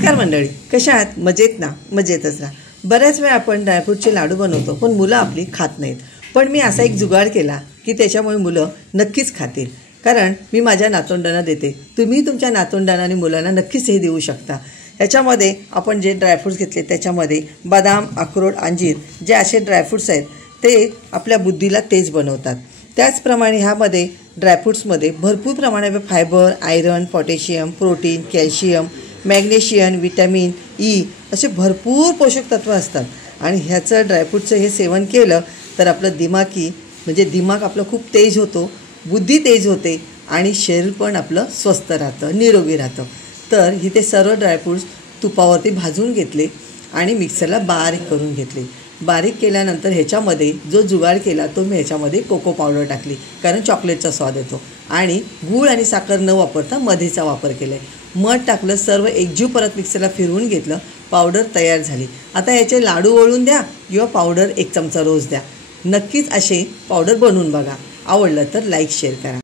नमस्कार मंडळी, कशा आहात? मजेत ना? मजेतच राहा. बऱ्याच वेळा आपण ड्रायफ्रूटचे लाडू बनवतो, पण मुलं आपली खात नाहीत. पण मी असा एक जुगाड केला की त्याच्यामुळे मुलं नक्कीच खातील. कारण मी माझ्या नातवंडांना देते. तुम्ही तुमच्या नातवंडांना आणि मुलांना नक्कीच हे देऊ शकता. ह्याच्यामध्ये आपण जे ड्रायफ्रूट्स घेतले त्याच्यामध्ये बदाम, अक्रोड, अंजीर जे असे ड्रायफ्रूट्स आहेत ते आपल्या बुद्धीला तेज बनवतात. त्याचप्रमाणे ह्यामध्ये ड्रायफ्रूट्समध्ये भरपूर प्रमाणात fibre, iron, potassium, protein, calcium, magnesium, vitamin E असे भरपूर पोषक तत्व असतात. आणि ह्याचं ड्रायफ्रूटचं हे सेवन केलं तर आपलं दिमाग आपलं खूप तेज होतो, बुद्धी तेज होते आणि शरीर पण आपलं स्वस्थ राहतं, निरोगी राहतं. तर इथे सर्व ड्रायफ्रूट्स तुपावरती भाजून घेतले आणि मिक्सरला बारीक करून घेतले. बारीक केल्यानंतर ह्याच्यामध्ये जो जुगाड केला तो मी ह्याच्यामध्ये कोको पावडर टाकली, कारण चॉकलेटचा स्वाद येतो. आणि गूळ आणि साखर न वापरता मधेचा वापर केला आहे. मध टाकलं, सर्व एकजीव परत मिक्सरला फिरवून घेतलं, पावडर तयार झाली. आता याचे लाडू वळून द्या किंवा पावडर 1 चमचा रोज द्या. नक्कीच असे पावडर बनवून बघा. आवडलं तर लाईक शेअर करा.